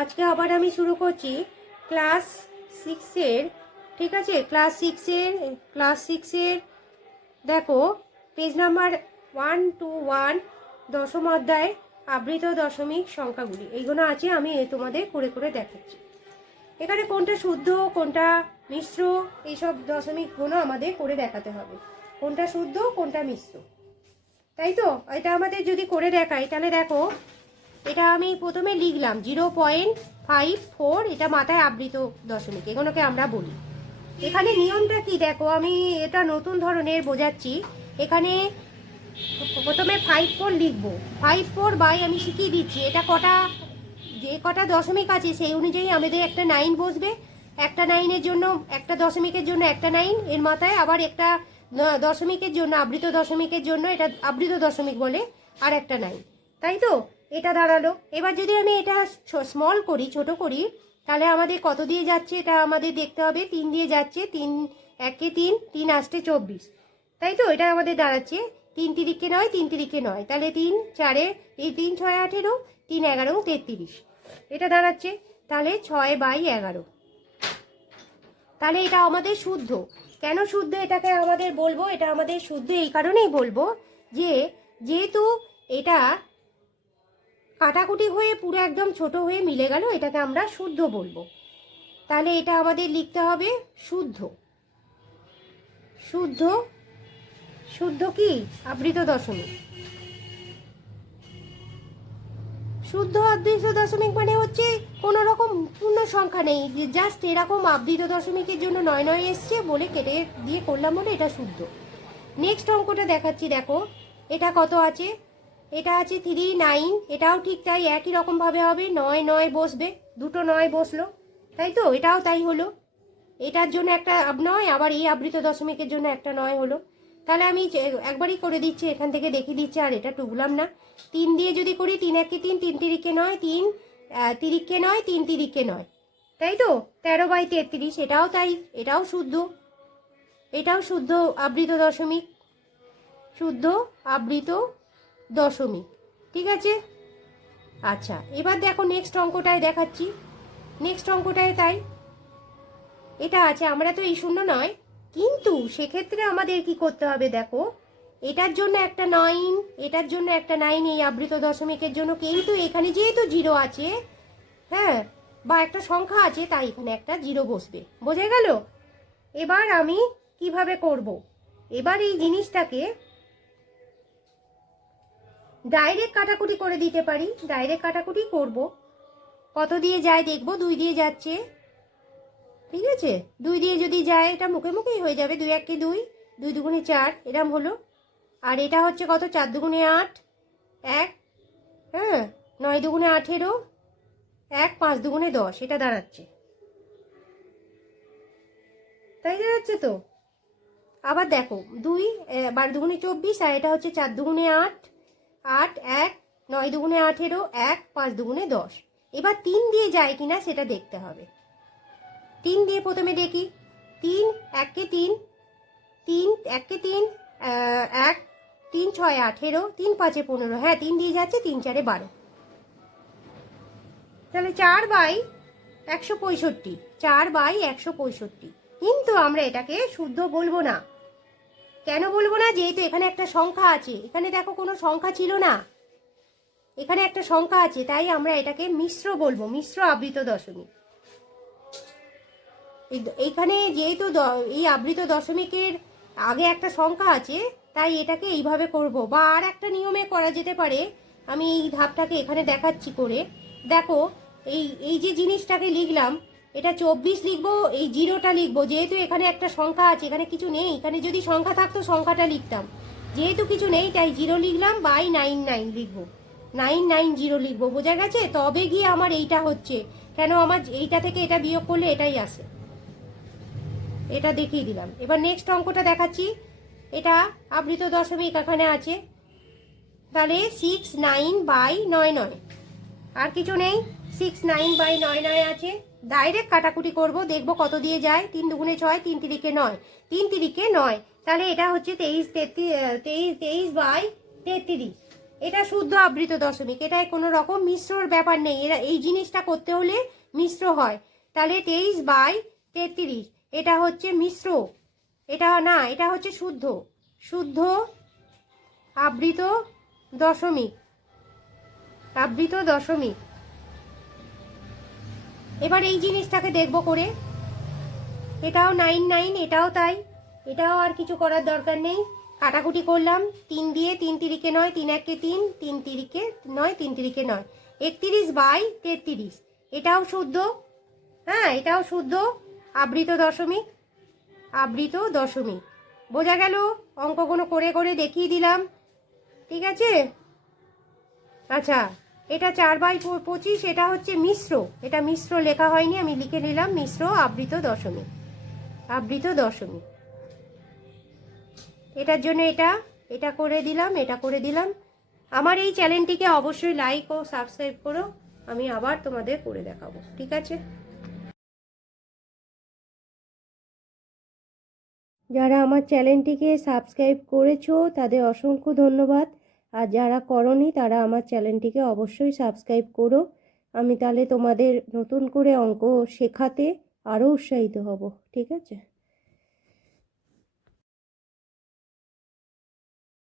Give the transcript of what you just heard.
আজকে আবার আমি শুরু করছি ক্লাস সিক্সের, ঠিক আছে? ক্লাস সিক্সের দেখো পেজ নাম্বার 121 দশম অধ্যায় আবৃত দশমিক সংখ্যাগুলি এইগুলো আছে। আমি তোমাদের করে করে দেখাচ্ছি। এখানে কোনটা শুদ্ধ কোনটা মিশ্র এইসব দশমিকগুলো আমাদের করে দেখাতে হবে, কোনটা শুদ্ধ কোনটা মিশ্র, তাই তো? এটা আমাদের যদি করে দেখাই তাহলে দেখো, এটা আমি প্রথমে লিখলাম 0.54, এটা মাথায় আবৃত দশমিক, এগুলোকে আমরা বলি। এখানে নিয়মটা কি দেখো, আমি এটা নতুন ধরনের বোঝাচ্ছি। এখানে প্রথমে 54 লিখবো, 54 বাই আমি শিখিয়ে দিচ্ছি এটা কটা, যে কটা দশমিক আছে সেই অনুযায়ী আমাদের একটা 9 বসবে। একটা 9-এর জন্য, একটা দশমিকের জন্য একটা 9, এর মাথায় আবার একটা দশমিকের জন্য, আবৃত দশমিকের জন্য, এটা আবৃত দশমিক বলে, আর একটা 9, তাই তো? এটা দাঁড়ালো। এবার যদি আমি এটা স্মল করি, ছোট করি, তাহলে আমাদের কত দিয়ে যাচ্ছে এটা আমাদের দেখতে হবে। 3 দিয়ে যাচ্ছে, 3 একে 3, 3 আসতে 24, তাই তো? এটা আমাদের দাঁড়াচ্ছে 3 তিরিকে 9, 3 তিরিকে 9, তাহলে 3 4-এ এই 3 6 18, 3 11 33, এটা দাঁড়াচ্ছে তাহলে 6/11। তাহলে এটা আমাদের শুদ্ধ। কেন শুদ্ধ এটাকে আমাদের বলবো? এটা আমাদের শুদ্ধ এই কারণেই বলবো যে যেহেতু এটা কাটাকুটি হয়ে পুরো একদম ছোট হয়ে মিলে গেল, এটাকে আমরা শুদ্ধ বলবো। তাহলে এটা আমাদের লিখতে হবে শুদ্ধ। শুদ্ধ শুদ্ধ কি? আবৃত দশমিক। শুদ্ধ আবৃত দশমিক মানে হচ্ছে কোনো রকম পূর্ণ সংখ্যা নেই, যে জাস্ট এরকম আবৃত দশমিকের জন্য 9 9 এসছে বলে কেটে দিয়ে করলাম বলে এটা শুদ্ধ। নেক্সট অঙ্কটা দেখাচ্ছি, দেখো এটা কত আছে। এটা আছে 3 9, এটাও ঠিক তাই একই রকমভাবে হবে, 9 9 বসবে, দুটো 9 বসলো, তাই তো? এটাও তাই হলো। এটার জন্য একটা 9, আবার এই আবৃত দশমিকের জন্য একটা 9 হলো। তাহলে আমি একবারই করে দিচ্ছি, এখান থেকে দেখিয়ে দিচ্ছি, আর এটা টুকলাম না। 3 দিয়ে যদি করি, 3 একে 3, 3 তিরিকে 9, 3 তিরিকে 9, 3 তিরিকে 9, তাই তো? 13/33, এটাও তাই, এটাও শুদ্ধ। এটাও শুদ্ধ আবৃত দশমিক, শুদ্ধ আবৃত দশমিক, ঠিক আছে? আচ্ছা, এবার দেখো নেক্সট অঙ্কটায় দেখাচ্ছি। নেক্সট অঙ্কটায় তাই এটা আছে, আমরা তো এই শূন্য নয়, কিন্তু সেক্ষেত্রে আমাদের কি করতে হবে দেখো, এটার জন্য একটা 9, এটার জন্য একটা 9 এই আবৃত দশমিকের জন্য, কিন্তু এখানে যেহেতু 0 আছে, হ্যাঁ, বা একটা সংখ্যা আছে, তাই এখানে একটা 0 বসবে। বোঝা গেল? এবার আমি কিভাবে করব? এবার এই জিনিসটাকে ডাইরেক্ট কাটাকুটি করে দিতে পারি। ডাইরেক্ট কাটাকুটি করব, কত দিয়ে যায় দেখবো। 2 দিয়ে যাচ্ছে, ঠিক আছে? 2 দিয়ে যদি যায় এটা মুখে মুখেই হয়ে যাবে, 2 একে 2, 2 দুগুণে 4, এরম হলো। আর এটা হচ্ছে কত, 4 দুগুণে 8, 1, হ্যাঁ, 9 দুগুণে 18, 1 5 দুগুণে 10, এটা দাঁড়াচ্ছে, তাই দাঁড়াচ্ছে তো? আবার দেখো 2 12 দুগুণে 24, আর এটা হচ্ছে 4 দুগুণে 8, 8 1 9 দুগুণে 18, 1 5 দুগুণে 10। এবার 3 দিয়ে যায় কিনা সেটা দেখতে হবে। 3 দিয়ে প্রথমে দেখি, 3 একে 3, 3 একে 3, 1 3 6 18, 3 5 15, হ্যাঁ 3 দিয়ে যাচ্ছে, 3 4 12, তাহলে 4/165, 4/165। কিন্তু আমরা এটাকে শুদ্ধ বলবো না। কেন বলবো না? যেহেতু এখানে একটা সংখ্যা আছে, এখানে দেখো কোনো সংখ্যা ছিল না, এখানে একটা সংখ্যা আছে, তাই আমরা এটাকে মিশ্র বলবো, মিশ্র আবৃত দশমিক। এইখানে যেহেতু এই আবৃত দশমিকের আগে একটা সংখ্যা আছে, তাই এটাকে এইভাবে করব। বা আর একটা নিয়মে করা যেতে পারে, আমি এই ধাপটাকে এখানে দেখাচ্ছি করে। দেখো এই যে জিনিসটাকে লিখলাম, এটা 24 লিখবো, এই 0টা লিখবো, যেহেতু এখানে একটা সংখ্যা আছে, এখানে কিছু নেই। এখানে যদি সংখ্যা থাকতো সংখ্যাটা লিখতাম, যেহেতু কিছু নেই তাই 0 লিখলাম, বাই 99 লিখবো, 990 লিখবো। বোঝা গেছে? তবে গিয়ে আমার এইটা হচ্ছে, কেন আমার এইটা থেকে এটা বিয়োগ করলে এটাই আসে, এটা দেখিয়ে দিলাম। এবার নেক্সট অঙ্কটা দেখাচ্ছি। এটা আবৃত দশমিক এখানে আছে, তাহলে 69/99, আর কিছু নেই, 69/99 আছে। ডাইরেক্ট কাটাকুটি করব, দেখবো কত দিয়ে যায়। 3 দুগুণে 6, 3 তিরিকে 9, 3 তিরিকে 9, তাহলে এটা হচ্ছে 23/33, এটা শুদ্ধ আবৃত দশমিক, এটায় কোনো রকম মিশ্রর ব্যাপার নেই। এরা এই জিনিসটা করতে হলে মিশ্র হয়। তাহলে 23/33 এটা হচ্ছে মিশ্র, এটা না, এটা হচ্ছে শুদ্ধ, শুদ্ধ আবৃত দশমিক, আবৃত দশমিক। এবার এই জিনিসটাকে দেখব করে, এটাও 9 এটাও তাই, এটাও আর কিছু করার দরকার নেই। কাটাকুটি করলাম 3 দিয়ে, 3 তিরিকে 9, 3 একে 3, 3 তিরিকে 9, 3 তিরিকে 9, 31/33 এটাও শুদ্ধ। হ্যাঁ, এটাও শুদ্ধ আবৃত দশমিক, আবৃত দশমিক। বোঝা গেল? অঙ্কগুলো করে করে দেখিয়ে দিলাম, ঠিক আছে? আচ্ছা, এটা 4/25, এটা হচ্ছে মিশ্র, এটা মিশ্র লেখা হয়নি, আমি লিখে নিলাম মিশ্র আবৃত দশমিক, আবৃত দশমিক। এটার জন্য এটা এটা করে দিলাম, এটা করে দিলাম। আমার এই চ্যানেলটিকে অবশ্যই লাইক ও সাবস্ক্রাইব করো, আমি আবার তোমাদের করে দেখাবো, ঠিক আছে? যারা আমার চ্যানেলটিকে সাবস্ক্রাইব করেছো তাদের অসংখ্য ধন্যবাদ, আর যারা করনি তারা আমার চ্যানেলটিকে অবশ্যই সাবস্ক্রাইব করো। আমি তাহলে তোমাদের নতুন করে অঙ্ক শেখাতে আরও উৎসাহিত হব, ঠিক আছে?